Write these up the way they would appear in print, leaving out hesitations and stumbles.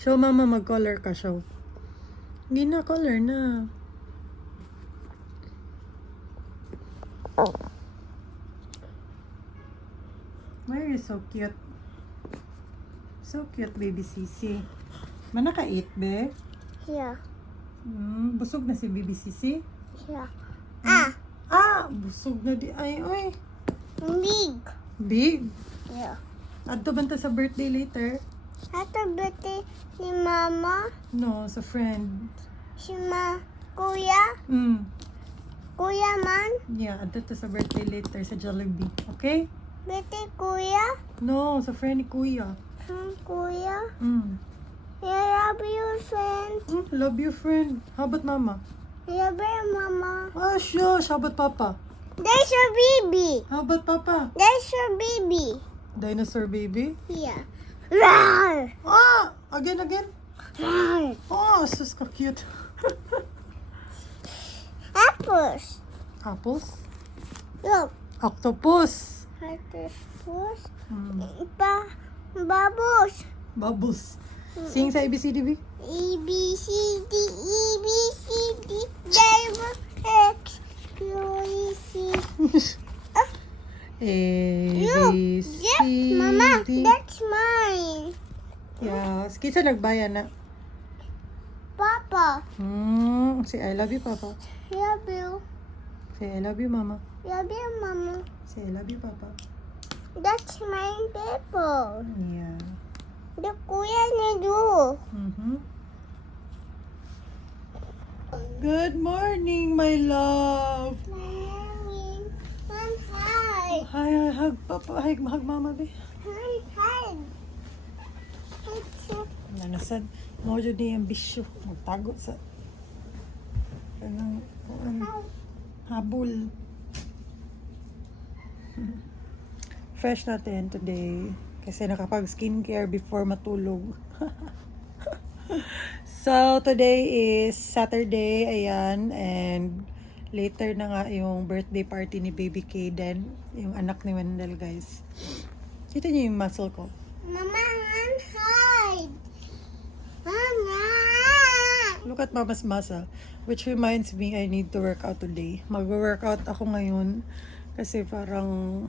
Show mama, mag-color ka, show. Hindi na, color na. Why are you so cute? So cute, baby Sisi. Manaka-eat, be? Yeah. Busog na si baby Sisi? Yeah. Busog na di. Ay, oy. Big. Big? Yeah. Adto banta sa birthday later? Happy birthday ni Mama. No, sa friend. Si Kuya. Kuya man. Yeah, adto to sa birthday later sa Jollibee. Okay? Birthday Kuya. No, sa friend ni Kuya. Kuya. I love you, friend. Love you, friend. How about mama? I love you, Mama. Shush. How about papa? There's your baby. How about papa? There's your baby. Dinosaur baby? Yeah. Roar. Again. Roar. Oh, sus ka cute. Apples. Apples? Look. Octopus. Apples. Mm. Bubbles. Bubbles. Sing sa ABCDB. E, B, C, D, E, B, C, D, W, X, Q, E, C. A, Look. B, C, Yep, Mama, D. that's mine. Yes. Kisa nagbayan na. Papa, Say I love you, papa. love you. Say I love you, mama. Love you, Mama. Say I love you, papa. That's mine paper. Yeah. The kuya ni do. Good morning, my love. Mommy, hi. Hi, hug papa. Hug mama, be. Hi. Nanasad. Mo jud ni ambisyo. Magtago sa kanang habol. Fresh natin today. Kasi nakapag skincare before matulog. So, today is Saturday. Ayan. And later na nga yung birthday party ni Baby Kaden. Yung anak ni Wendell, guys. Kita niyo yung muscle ko. Mama, hide. Mama. Look at Mama's muscle. Which reminds me, I need to work out today. Mag-workout ako ngayon. Kasi parang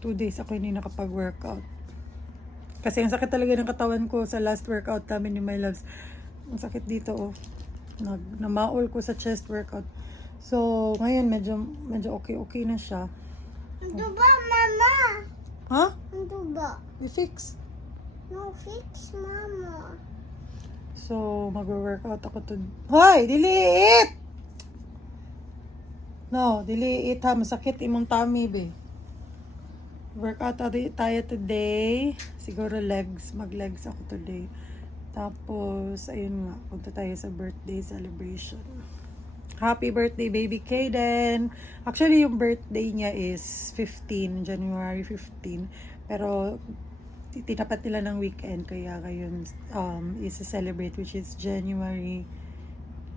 2 days ako hindi nakapag-workout. Kasi ang sakit talaga ng katawan ko sa last workout namin ni My Loves. Ang sakit dito, oh. Namaol ko sa chest workout. So, ngayon medyo okay na siya. Ito ba, Mama? Ha? Ito ba? I-fix. No, fix, Mama. So, mag-workout ako to. Hoy! Delete! No, delete ha. Masakit imong tummy, be. Workout tayo today. Siguro legs. Mag-legs ako today. Tapos, ayun nga. Punta tayo sa birthday celebration. Happy birthday, baby Kaden! Actually, yung birthday niya is 15. January 15. Pero, tinapat nila ng weekend. Kaya ngayon is a celebrate, which is January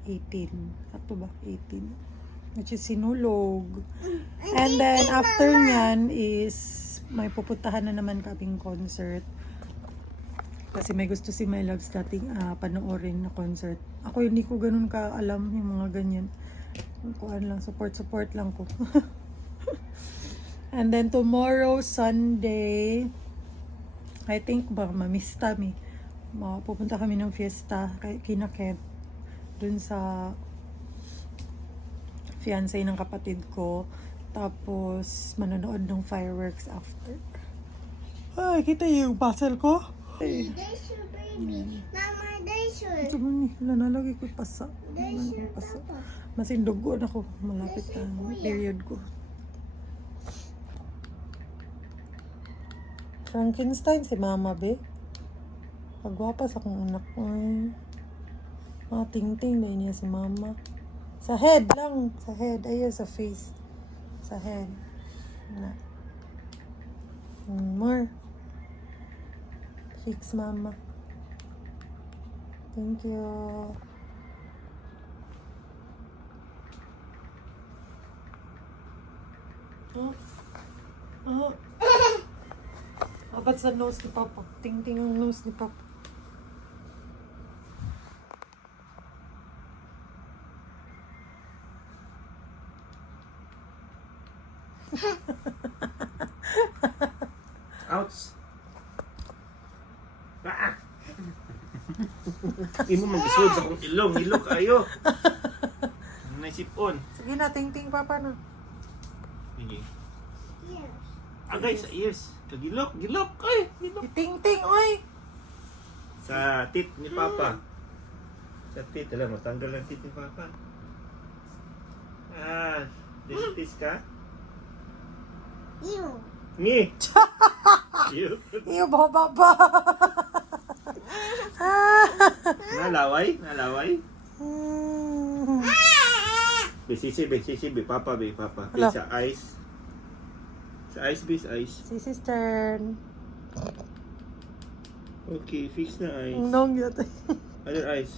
18. Sakto ba? 18. Which is sinulog. And then, after nyan is may pupuntahan na naman kaming concert. Kasi may gusto si My Loves nating panoorin na concert. Ako hindi ko ganun ka-alam yung mga ganyan. Kuan lang, support lang ko. And then, tomorrow, Sunday, I think ba, mamiss kami. Pupunta kami ng fiesta kina Kent. Dun sa fiancé ng kapatid ko. Tapos, manonood ng fireworks after. Ay, kita yung puzzle ko? There's your baby. Mama, there's your. Ito man, nanalagay ko pasa. There's your papa. Masindugo na ako. Malapit na period ko. Frankenstein si Mama, be. Pagwapa sa akong anak ko. Mga ting-ting na niya si Mama. Sa head lang. Sa head. Ayun, sa face. Sa head. Na. More. Fix, Mama. Thank you. Oh. Abat sa nose ni Papa. Ting-ting ang nose ni Papa. Ouch! Ah! Imo mag-isod sa akong ilong. Ilong kayo. Naisipon. Sige na, ting-ting Papa na. Sige. Yes. Agay sa ears. Kagilok. Gilok. Ay! Gilok. Ting-ting, oy! Sa tit ni Papa. Sa tit. Alam, matanggal ang tit ni Papa. Ah, dentist ka? You. Ngi! You. Iyo, baba pa. Nalaway? Nalaway? Hmm. Sisi, Papa, Papa. Hello. Sa eyes. Sa eyes, sa eyes. Si sister. Okay, fix na eyes. Nong yun. Other eyes.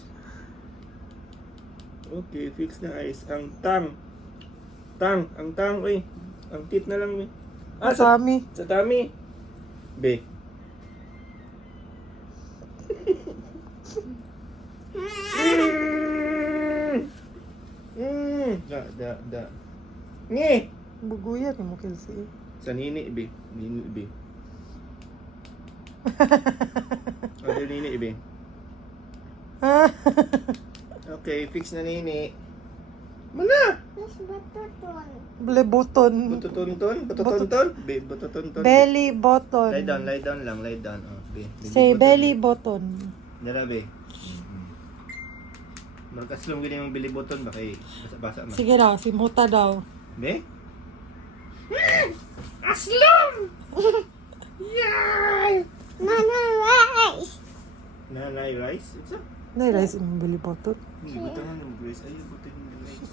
Okay, fix na eyes. Ang tang. Ang tang, uy. Ang tit na lang, uy. Masami. Sa tummy. Be. Da. Ngi! Buguyan mo, Kelsey. Sa nini, be. Nini, be. Other nini, be. Okay, fix na nini. Mana? This button. Blebuton. Bututunton? Be, bututunton. Belly button. Lie down lang, lie down. Oh, be. Say belly button. Dala, be. Markas lang gini yung belly button, baka basa-basa man. Sige daw, simuta daw. Be? Aslam! Yay! Nana rice. Nanay rice? Ito? Nairais yung belly button. Hindi, butangan yung rice. Ay, butangan yung rice.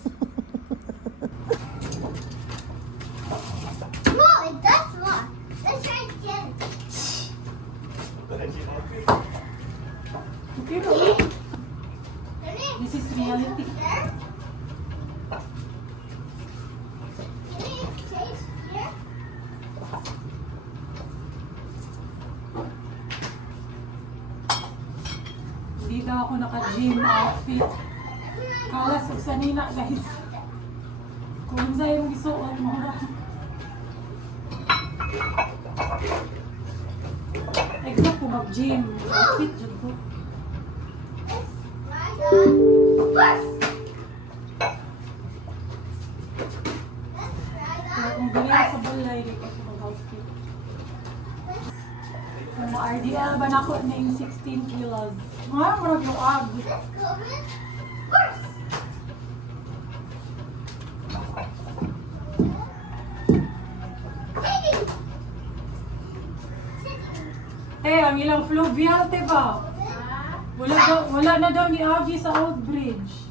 No, it does not. Let's try again. Okay na. Ready? This is reality. There. Ready? Change here. Hindi daw ako naka-gym outfit. Kalas og sanina guys. Kung sa yung isuot mo. Exact ko mag-gym. Outfit dyan ko. Kaya kung ganyan sa balay, di ko mag-outfit. Kung ma-RDL ba na ako na yung 16 kilos? Mga marag yung ag. Ang ilang fluvial, ba? Wala na daw ni Agi sa Old Bridge.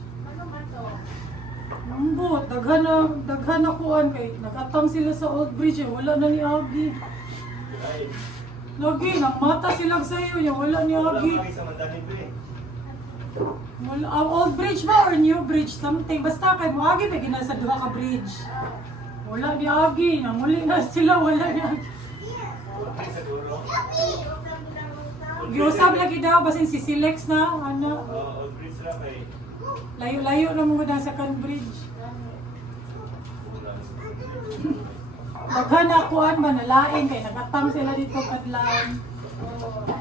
Ambot, daghan na kuan kay nag-atang sila sa Old Bridge, wala na ni Agi. Lagi, namata sila sa iyo, wala ni Agi. Wala, ang Old Bridge ba or New Bridge, something. Basta kay mo Agi, may ginasa duha ka bridge. Wala ni Agi, namuli na sila, wala ni Agi. Giusap lagi daw, basin si Silex na, ano. Old bridge na kay. Layo-layo na mga nasa second bridge. Daghan na kuan ba, nalain, kay nagatang sila dito kadlan.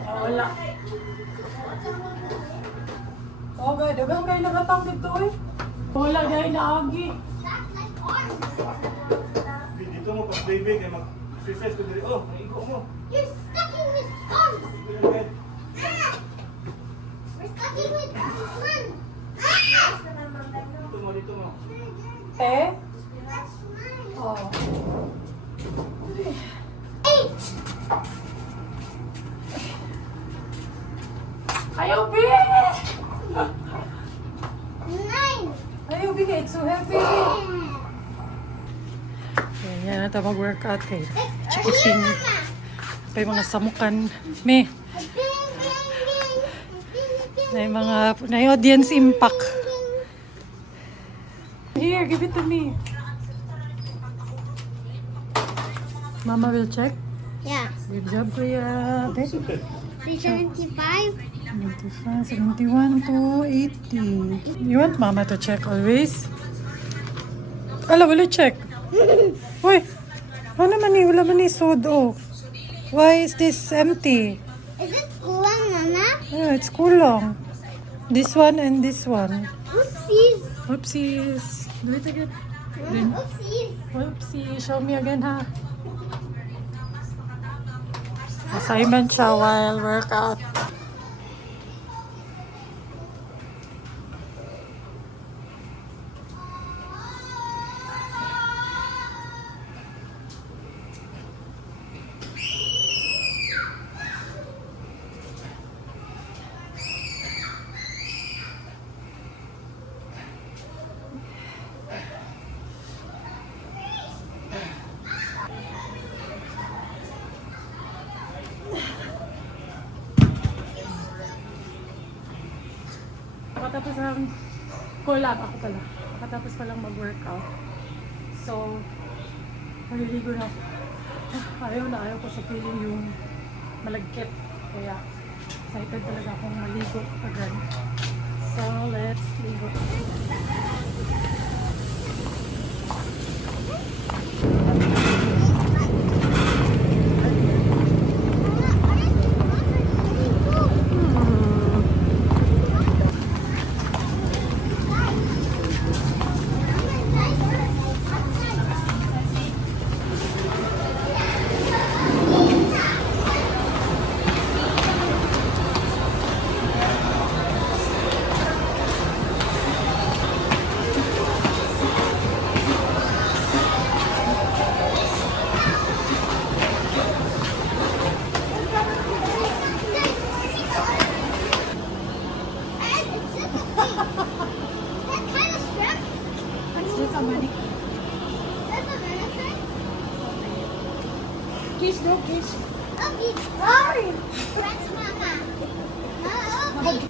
Wala. Okay, dagang kayo nagatang dito eh. Wala dahil naagi. Dito mo pas baby kay mag-exercise ko diri. Oh, naigo mo. You're stuck in his arms. We're stuck in his arms. Dito mo. Eh? That's mine. Oh. 8. Ayaw, Bi! 9. Ayaw, Bi, it's so heavy. Yan na ito mag-workout kay Chikiting. Pa yung mga samukan. Me, na yung audience impact. Here, give it to me. Mama will check. Yeah. Good job, Kuya. Baby. 375. 71 to 80. You want Mama to check always? Ala, wala check. Uy, ano naman ni? Wala man ni sod, oh. Why is this empty? Is it kulang, Mama? Yeah, it's kulang. This one and this one. Oopsies. Oopsies. Do it again. Then, Oopsies. oopsie. Show me again, ha? Assignment siya while workout. Pagkatapos ng collab ako pala. Pagkatapos pa lang mag-workout. So, maliligo na ako. Ayaw na ayaw ko sa feeling yung malagkit. Kaya, excited talaga akong maligo agad. So, let's ligo. Kiss, no kiss. Okay. Sorry. That's Mama. Okay.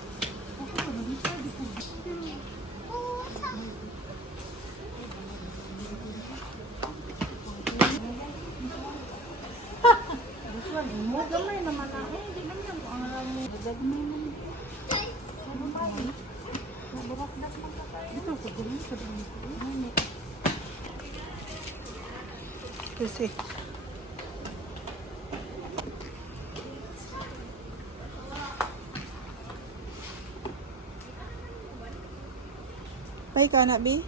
Kasi. Bye ka na, B?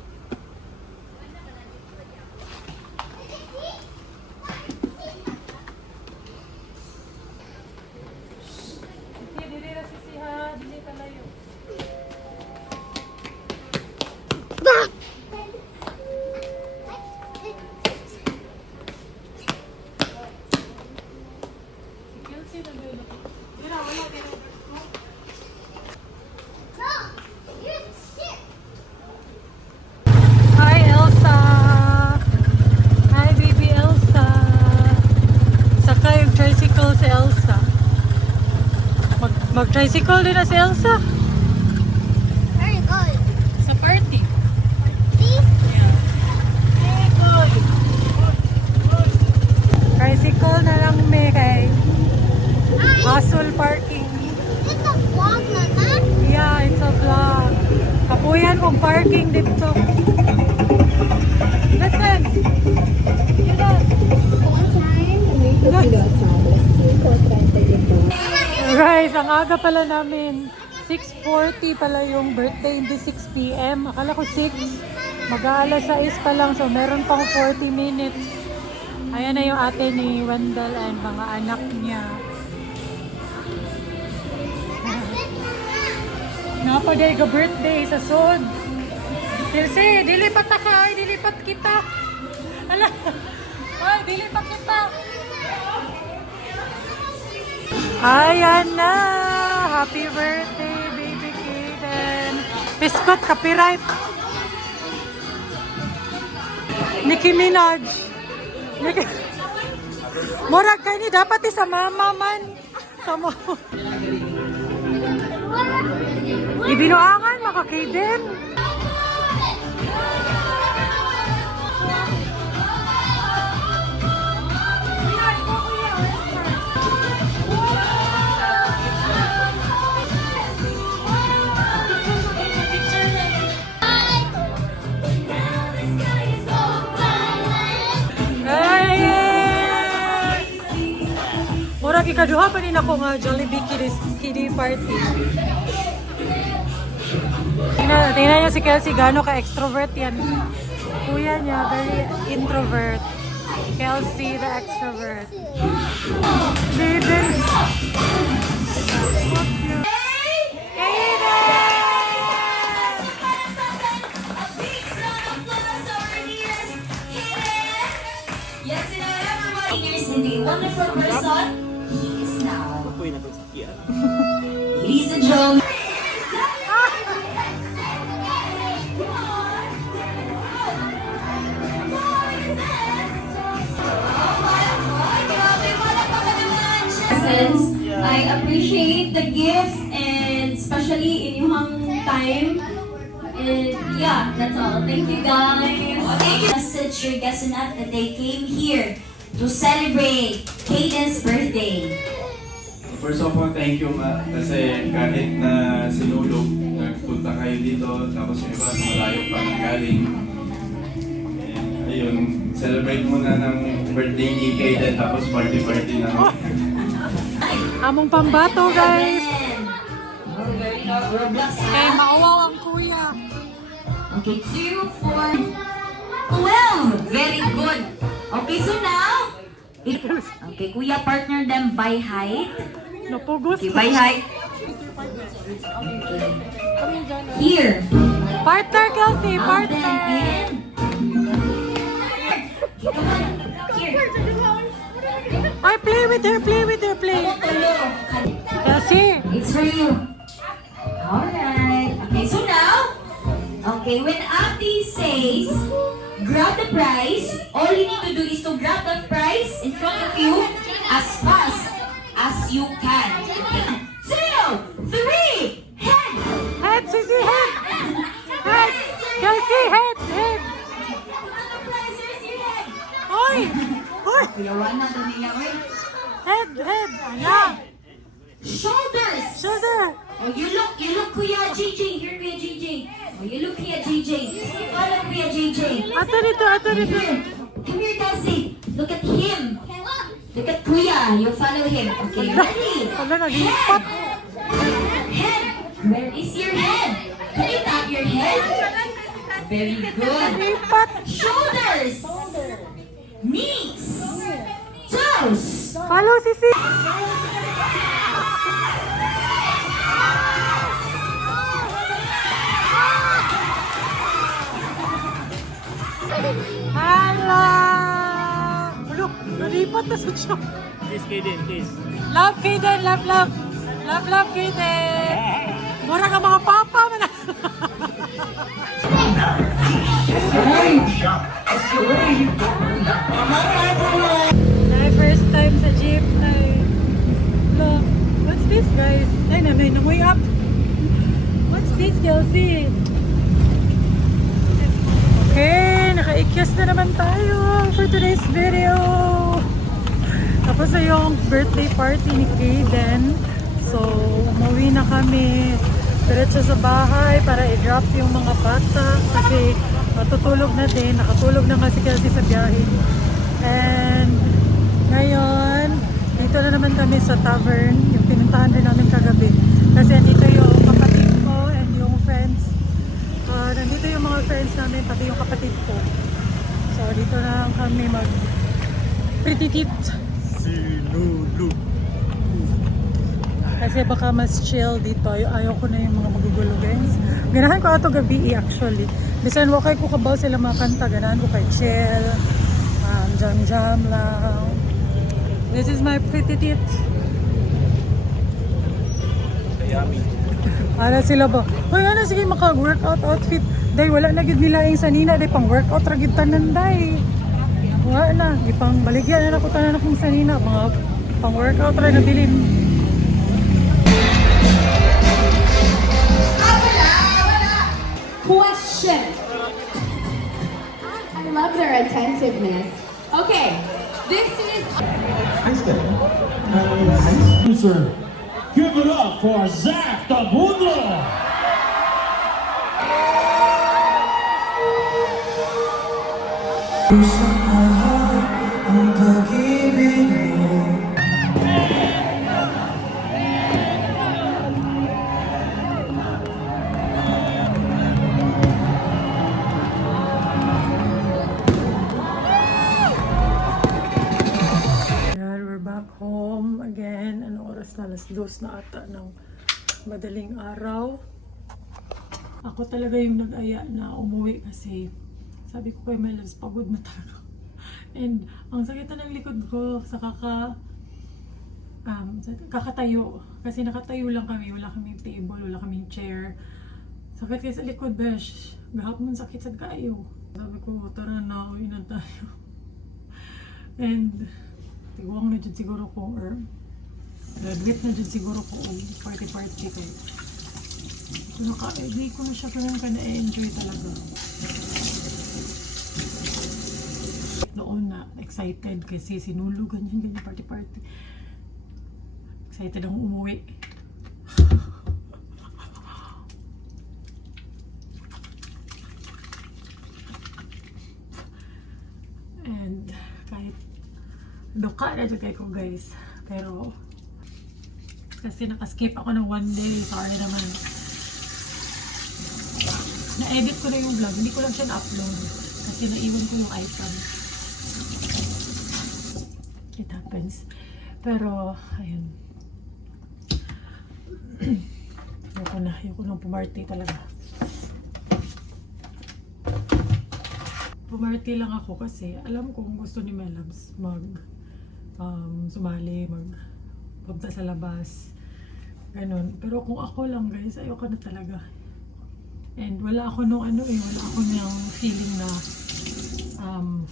Hi, Elsa! Hi, baby Elsa! Sakay yung tricycle si Elsa. Mag-tricycle din na si Elsa. Where are you going? Sa party. See? Hey, boy! Tricycle na lang may kay Hassle Parking. It's a vlog, Mama. Yeah, it's a vlog. Kapuyan kong parking dito. Listen! Guys, ang aga pala namin. 6:40 pala yung birthday, hindi 6 p.m. Akala ko 6. Mag-aalas 6 pa lang, so meron pang 40 minutes. Ayan na yung ate ni Wendell and mga anak niya. Napaday ka birthday sa sod. Dilse, dilipat na ka. Ay, dilipat kita. Ala. Ay, dilipat kita. Ayan na. Happy birthday, baby Kaden. Biskot, copyright. Nicki Minaj. Murag ka ni dapat sa mama man. Sa mo. Ibinuangan maka Kaden. ikaduha pa din ako nga Jollibee Kiddie Party. Tingnan niyo si Kelsey, gaano ka-extrovert yan. Kuya niya, very introvert. Kelsey, the extrovert. Aiden! Yes, and everybody is in the wonderful person he is now. Apoy na itong sakyan. Ladies and gentlemen. I appreciate the gifts and especially in your time. And yeah, that's all. Thank you guys. Thank you. Message your guests enough that they came here to celebrate Kayden's birthday. First of all, thank you nga kasi kahit na sinulog, nagpunta kayo dito, tapos yung iba malayo pa nang galing. And ayun, celebrate muna ng birthday ni Kayden, tapos party-party na. Among pambato, guys. Very Roblox. Kay mauwaw ang kuya. Okay, 2, 4, 12. Very good. Okay, so now, okay, kuya partner them by height. Napugos. Okay, by height. Here. Partner, Kelsey, And partner. then come on. Here. Ay, play with her, play with her, play. Kelsey. It's for you. Alright. Okay, so now, okay, when Ate says, grab the prize, all you need to do is to grab the prize in front of you as fast as you can. Okay. 2, 3, head! Head, Sissy, head. Head. Kelsey, head, head. The prize, here's your head. Oy. Oy. Kuyawan na doon niya, oy. Head, head. Ayan. Shoulders! Shoulder. Oh, you look, Kuya JJ. Here, Kuya JJ. Oh, you look, Kuya JJ. Follow Kuya JJ. Ato dito, ato dito. Come here, Kelsey. Look at him. Look at Kuya. You follow him. Okay, ready? Wala, naglipat. Head. Where is your head? Can you tap your head? Very good. Naglipat. Shoulders. Knees. Toes. Follow, Sissy. Hala! Look, nalipat na sa siya. Kiss Kayden, kiss. Love, Kayden, love, love. Love, love, Kayden. Mura ka mga papa mo na. My first time sa jeep na look, what's this guys? Ay, nanguy up. What's this, Kelsey? Okay, nakaikyas na naman tayo for today's video. Tapos na yung birthday party ni Kayden. So, umuwi na kami. Diretso sa bahay para i-drop yung mga bata kasi matutulog na din. Nakatulog na nga si Kelsey sa biyahe. And ngayon, dito na naman kami sa tavern. Yung pinuntahan din namin kagabi. Kasi andito yung kapatid ko and yung friends. Nandito yung mga friends namin, pati yung kapatid ko. So, dito na lang kami mag-pretty-tit. Sinulu. Kasi baka mas chill dito. Ayaw ko na yung mga magugulo, guys. Ganahan ko ato gabi actually. Bisan wakay ko kabaw sila mga kanta. Ganahan ko kay chill. Jam-jam lang. This is my pretty tit. Yummy. Ala sila ba? Hoy, ano sige maka-workout outfit. Day, wala na gid nila yung sanina. Day, pang workout ra gid tanan, day. Wala na. Ipang baligyan na ako tanan akong sanina. Mga pang workout ra na bilin. Question. I love their attentiveness. Okay, this is. Sir, give it up for Zach the Bundler. Ang pag-ibig mo oras na? Alas 2 na ata ng madaling araw. Ako talaga yung nag-aya na umuwi kasi sabi ko kay Melos, pagod na talaga. And ang sakit na ng likod ko sa kakatayo. Kasi nakatayo lang kami, wala kaming table, wala kaming chair. Sakit kasi sa likod, besh. Gahapon sakit sa kayo. Sabi ko, tara na, uwi na tayo. And tiguang na dyan siguro ko, or graduate na dyan siguro ko, party kayo. So, naka-enjoy ko na siya, pero na-enjoy talaga. Noon na, excited kasi sinulugan ganyan, party. Excited akong umuwi. And kahit duka na dyan kayo ko guys, pero kasi nakaskip ako ng 1 day, sorry naman. Na-edit ko na yung vlog, hindi ko lang siya na-upload kasi naiwan ko yung iPad. It happens. Pero, ayun. Ayoko nang pumarty talaga. Pumarty lang ako kasi alam kong gusto ni Melabs sumali, punta sa labas. Ganon. Pero kung ako lang guys, ayoko na talaga. And wala ako wala ako nung feeling na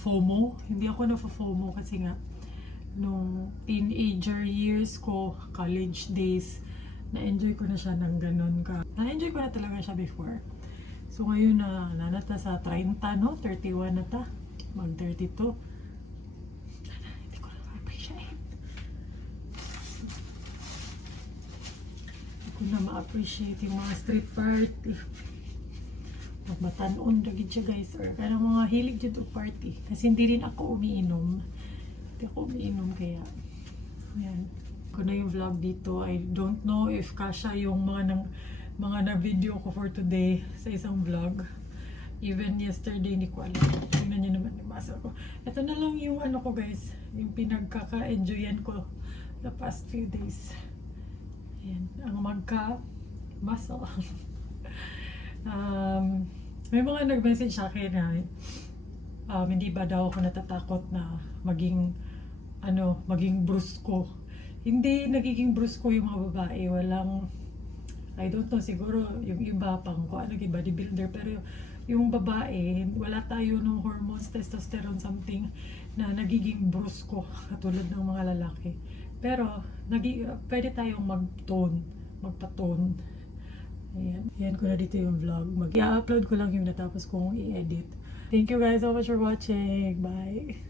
FOMO. Hindi ako na-FOMO kasi nga nung teenager years ko, college days, na-enjoy ko na siya ng ganon ka. Na-enjoy ko na talaga siya before. So ngayon na nanata sa 30, no? 31 na ta. Mag-32. Hindi ko na ma-appreciate. Hindi ko na ma-appreciate yung mga street party. Magmatanon lagi siya guys. Or kaya mga hilig dyan to party. Kasi hindi rin ako umiinom. Hindi ako umiinom kaya. Ayan. Ko na yung vlog dito. I don't know if kasha yung mga na-video ko for today sa isang vlog. Even yesterday, hindi ko alam. Tingnan nyo naman yung muscle ko. Ito na lang yung ko guys. Yung pinagkaka-enjoyan ko the past few days. Ayan. Ang magka-muscle. May mga nag-message sa akin na hindi ba daw ako natatakot na maging brusko. Hindi nagiging brusko yung mga babae. Walang, I don't know, siguro yung iba pang bodybuilder, pero yung babae, wala tayo ng hormones, testosterone, something na nagiging brusko katulad ng mga lalaki. Pero pwede tayong magpa-tone. Ayan ko na dito yung vlog. I-upload ko lang yung natapos kong i-edit. Thank you guys so much for watching. Bye!